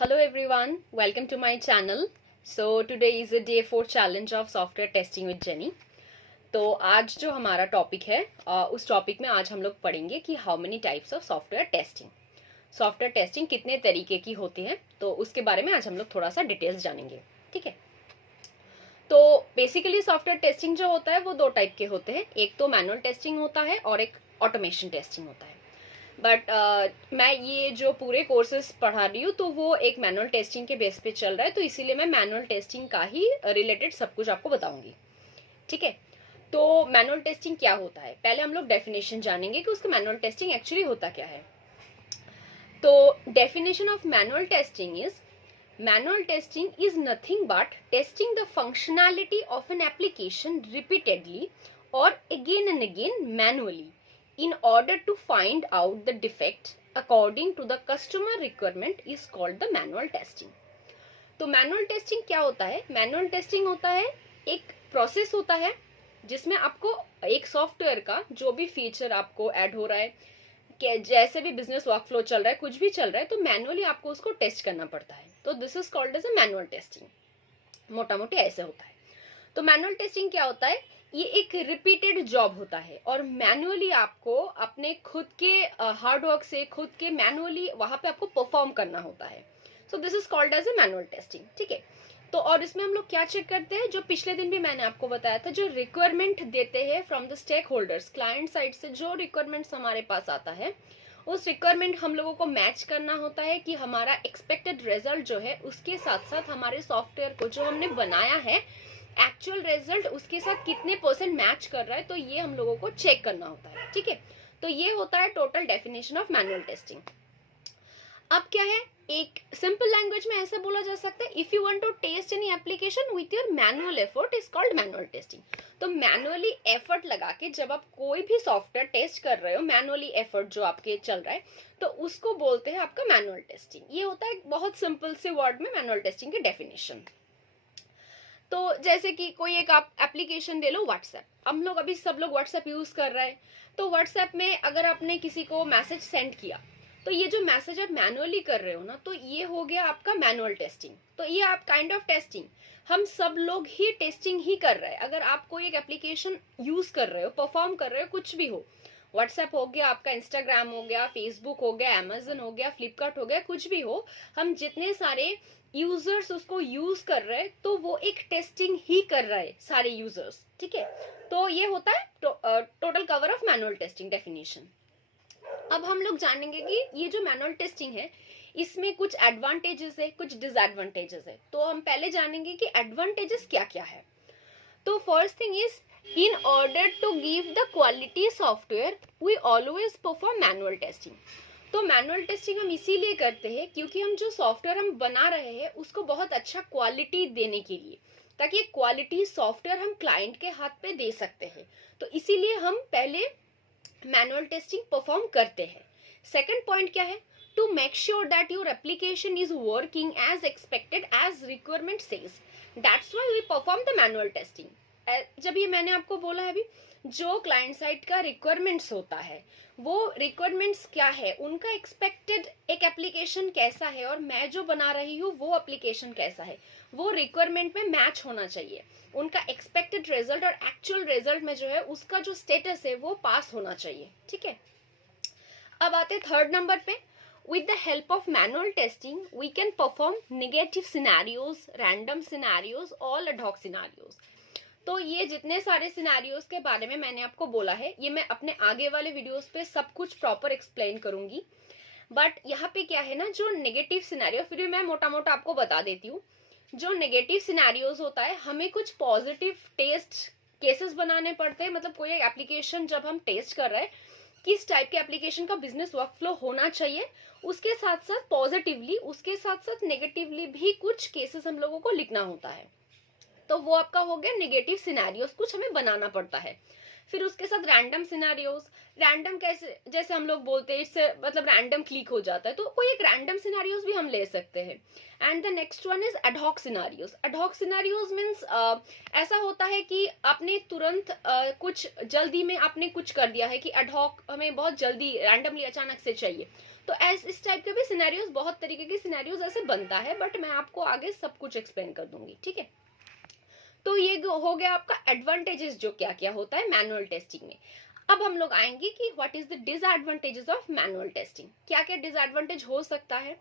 Hello everyone, welcome to my channel. So today is a day 4 challenge of software testing with Jenny. तो आज जो हमारा topic है उस टॉपिक में आज हम लोग पढ़ेंगे कि how many types of software testing कितने तरीके की होती है, तो उसके बारे में आज हम लोग थोड़ा सा डिटेल्स जानेंगे। ठीक है, तो बेसिकली सॉफ्टवेयर टेस्टिंग जो होता है वो दो टाइप के होते हैं, एक तो मैनुअल टेस्टिंग होता है और एक ऑटोमेशन टेस्टिंग होता है। बट मैं ये जो पूरे कोर्सेज पढ़ा रही हूँ तो वो एक मैनुअल टेस्टिंग के बेस पे चल रहा है, तो इसीलिए मैं मैनुअल टेस्टिंग का ही रिलेटेड सब कुछ आपको बताऊंगी। ठीक है, तो मैनुअल टेस्टिंग क्या होता है, पहले हम लोग डेफिनेशन जानेंगे कि उसका मैनुअल टेस्टिंग एक्चुअली होता क्या है। तो definition of manual testing is nothing but testing the functionality of an application repeatedly और again and again manually in order to find out the defect according to the customer requirement is called the manual testing. तो manual testing क्या होता है? Manual testing होता है एक process होता है जिसमें आपको एक सॉफ्टवेयर का जो भी फीचर आपको ऐड हो रहा है, जैसे भी बिजनेस वर्कफ्लो चल रहा है, कुछ भी चल रहा है, तो मैनुअली आपको उसको टेस्ट करना पड़ता है। तो this is called as a manual testing, मोटा मोटी ऐसे होता है। तो मैनुअल टेस्टिंग क्या होता है? ये एक रिपीटेड जॉब होता है और मैनुअली आपको अपने खुद के हार्डवर्क से खुद के मैनुअली वहां पे आपको परफॉर्म करना होता है। So this is called as a manual testing. ठीक है, तो और इसमें हम लोग क्या चेक करते हैं, जो पिछले दिन भी मैंने आपको बताया था, जो रिक्वायरमेंट देते हैं from the stakeholders, client side से जो रिक्वायरमेंट्स हमारे पास आता है, उस रिक्वायरमेंट हम लोगों को मैच करना होता है कि हमारा एक्सपेक्टेड रिजल्ट जो है उसके साथ साथ हमारे सॉफ्टवेयर को जो हमने बनाया है एक्चुअल रिजल्ट उसके साथ कितने परसेंट मैच कर रहा है, तो ये हम लोगों को चेक करना होता है। ठीक है, तो ये होता है total definition of manual testing. अब क्या है, एक सिंपल लैंग्वेज में ऐसा बोला जा सकता है, if you want to test any application with your manual effort is called manual testing. तो मैनुअली एफर्ट लगा के जब आप कोई भी सॉफ्टवेयर टेस्ट कर रहे हो, मैनुअली एफर्ट जो आपके चल रहा है, तो उसको बोलते हैं आपका मैनुअल टेस्टिंग। ये होता है बहुत सिंपल से वर्ड में मैनुअल टेस्टिंग की डेफिनेशन। तो जैसे कि कोई एक आप एप्लीकेशन ले लो, व्हाट्सएप, हम लोग अभी सब लोग व्हाट्सएप यूज कर रहे हैं, तो व्हाट्सएप में अगर आपने किसी को मैसेज सेंड किया, तो ये जो मैसेज आप मैनुअली कर रहे हो ना, तो ये हो गया आपका मैनुअल टेस्टिंग। तो ये आप काइंड ऑफ टेस्टिंग, हम सब लोग ही टेस्टिंग ही कर रहे हैं। अगर आप कोई एक एप्लीकेशन यूज कर रहे हो, परफॉर्म कर रहे हो, कुछ भी हो, व्हाट्सएप हो गया, आपका इंस्टाग्राम हो गया, फेसबुक हो गया, अमेजन हो गया, फ्लिपकार्ट हो गया, कुछ भी हो, हम जितने सारे यूजर्स उसको यूज कर रहे हैं, तो वो एक टेस्टिंग ही कर रहे हैं सारे यूजर्स। ठीक है, तो ये होता है total cover of manual testing definition. अब हम लोग जानेंगे कि ये जो मैनुअल टेस्टिंग है इसमें कुछ एडवांटेजेस है, कुछ डिसएडवांटेजेस है। तो हम पहले जानेंगे कि एडवांटेजेस क्या क्या है। तो first thing is, in order to give the quality software we always perform manual testing। तो मैनुअल टेस्टिंग हम इसीलिए करते हैं क्योंकि हम जो सॉफ्टवेयर हम बना रहे हैं उसको बहुत अच्छा क्वालिटी देने के लिए, ताकि क्वालिटी सॉफ्टवेयर हम क्लाइंट के हाथ पे दे सकते हैं। तो इसीलिए हम पहले मैनुअल टेस्टिंग परफॉर्म करते हैं। सेकंड पॉइंट क्या है, to make sure that your application is working as expected as requirement says, that's why we perform the manual testing. जब ये मैंने आपको बोला है अभी, जो क्लाइंट साइड का रिक्वायरमेंट्स होता है, वो रिक्वायरमेंट्स क्या है, उनका एक्सपेक्टेड एक एप्लीकेशन कैसा है और मैं जो बना रही हूँ वो एप्लीकेशन कैसा है, वो रिक्वायरमेंट में मैच होना चाहिए। उनका एक्सपेक्टेड रिजल्ट और एक्चुअल रिजल्ट में जो है उसका जो स्टेटस है वो पास होना चाहिए। ठीक है, अब आते थर्ड नंबर पे, with the help of manual testing we can perform negative scenarios, random scenarios, all ad hoc scenarios। तो ये जितने सारे सिनेरियोज के बारे में मैंने आपको बोला है, ये मैं अपने आगे वाले वीडियोस पे सब कुछ प्रॉपर एक्सप्लेन करूंगी। बट यहाँ पे क्या है ना, जो नेगेटिव सिनेरियो, फिर भी मैं मोटा मोटा आपको बता देती हूँ। जो नेगेटिव सिनेरियोज होता है, हमें कुछ पॉजिटिव टेस्ट केसेस बनाने पड़ते हैं। मतलब कोई एप्लीकेशन जब हम टेस्ट कर रहे हैं, किस टाइप के एप्लीकेशन का बिजनेस वर्कफ्लो होना चाहिए, उसके साथ साथ पॉजिटिवली, उसके साथ साथ नेगेटिवली भी कुछ केसेस हम लोगों को लिखना होता है। तो वो आपका हो गया नेगेटिव सिनेरियोस, कुछ हमें बनाना पड़ता है। फिर उसके साथ रैंडम सिनेरियोस, रैंडम कैसे, जैसे हम लोग बोलते हैं इससे मतलब रैंडम क्लिक हो जाता है, तो कोई एक रैंडम सिनेरियोस भी हम ले सकते हैं। And the next one is ad hoc scenarios. Ad hoc scenarios means ऐसा होता है कि आपने तुरंत कुछ जल्दी में आपने कुछ कर दिया है कि एडहॉक हमें बहुत जल्दी रैंडमली अचानक से चाहिए, तो इस टाइप के भी सिनेरियोज, बहुत तरीके के सिनेरियोज ऐसे बनता है, बट मैं आपको आगे सब कुछ एक्सप्लेन कर दूंगी, ठीक है। तो ये हो गया आपका एडवांटेजेस जो क्या क्या होता है मैनुअल टेस्टिंग में। अब हम लोग आएंगे कि what is the disadvantages of manual testing, क्या क्या डिसएडवांटेज हो सकता है।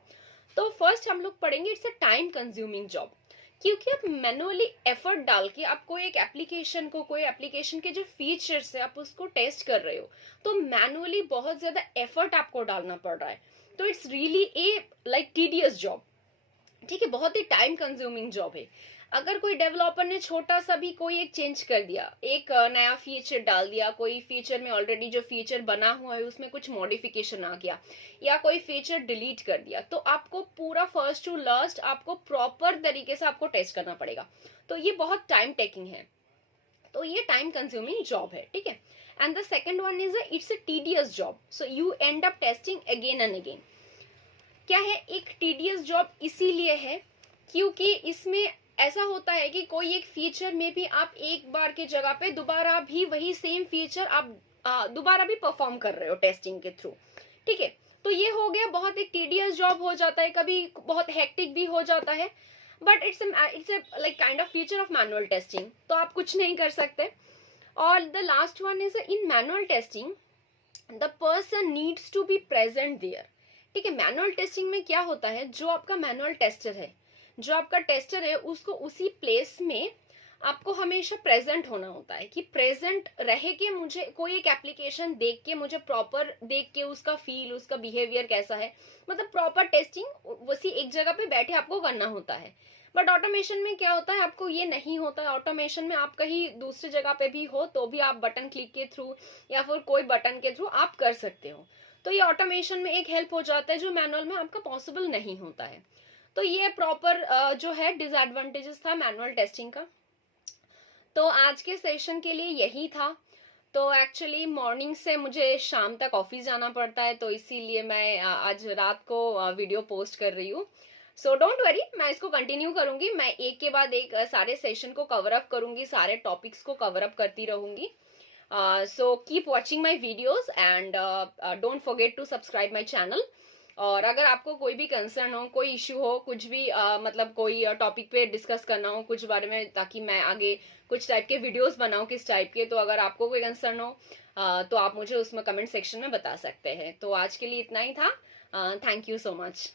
तो फर्स्ट हम लोग पढ़ेंगे it's a time consuming job, क्योंकि आप मैनुअली एफर्ट डाल के आप कोई एक एप्लीकेशन को, कोई एप्लीकेशन के जो फीचर्स है आप उसको टेस्ट कर रहे हो, तो मैनुअली बहुत ज्यादा एफर्ट आपको डालना पड़ रहा है। तो it's really a like tedious job, ठीक है, बहुत ही टाइम कंज्यूमिंग जॉब है। अगर कोई डेवलपर ने छोटा सा भी कोई एक चेंज कर दिया, एक नया फीचर डाल दिया, कोई फीचर में ऑलरेडी जो फीचर बना हुआ है उसमें कुछ मॉडिफिकेशन आ गया, या कोई फीचर डिलीट कर दिया, तो आपको पूरा फर्स्ट टू लास्ट आपको प्रॉपर तरीके से आपको टेस्ट करना पड़ेगा। तो ये बहुत टाइम टेकिंग है, तो ये टाइम कंज्यूमिंग जॉब है, ठीक है। And the second one is it's a tedious job, so you and up testing again and again. क्या है एक टीडियस जॉब इसीलिए है क्योंकि इसमें ऐसा होता है कि कोई एक फीचर में भी आप एक बार की जगह पे दोबारा भी वही सेम फीचर आप दोबारा भी परफॉर्म कर रहे हो टेस्टिंग के थ्रू, ठीक है। तो ये हो गया बहुत एक टीडियस जॉब हो जाता है, कभी बहुत हेक्टिक भी हो जाता है, but it's like kind of feature of manual testing, तो आप कुछ नहीं कर सकते। और the last one is in manual testing the person needs to be present there, ठीक है। मैनुअल टेस्टिंग में क्या होता है, जो आपका मैनुअल टेस्टर है, जो आपका टेस्टर है, उसको उसी प्लेस में आपको हमेशा प्रेजेंट होना होता है, कि प्रेजेंट रहे कि मुझे कोई एक एप्लीकेशन देख के, मुझे प्रॉपर देख के उसका फील, उसका बिहेवियर कैसा है, मतलब प्रॉपर टेस्टिंग उसी एक जगह पे बैठे आपको करना होता है। बट ऑटोमेशन में क्या होता है, आपको ये नहीं होता है। ऑटोमेशन में आप कहीं दूसरी जगह पे भी हो तो भी आप बटन क्लिक के थ्रू या फिर कोई बटन के थ्रू आप कर सकते हो, तो ये ऑटोमेशन में एक हेल्प हो जाता है जो मैनुअल में आपका पॉसिबल नहीं होता है। तो ये प्रॉपर जो है डिसएडवांटेजेस था मैनुअल टेस्टिंग का। तो आज के सेशन के लिए यही था। तो एक्चुअली मॉर्निंग से मुझे शाम तक ऑफिस जाना पड़ता है, तो इसीलिए मैं आज रात को वीडियो पोस्ट कर रही हूँ। सो डोंट वरी, मैं इसको कंटिन्यू करूंगी, मैं एक के बाद एक सारे सेशन को कवर अप करूंगी, सारे टॉपिक्स को कवर अप करती रहूंगी। So keep watching my videos and don't forget to subscribe my channel. और अगर आपको कोई भी कंसर्न हो, कोई इश्यू हो, कुछ भी मतलब कोई टॉपिक पे डिस्कस करना हो कुछ बारे में, ताकि मैं आगे कुछ टाइप के वीडियोस बनाऊं किस टाइप के, तो अगर आपको कोई कंसर्न हो तो आप मुझे उसमें कमेंट सेक्शन में बता सकते हैं। तो आज के लिए इतना ही था। Thank you so much.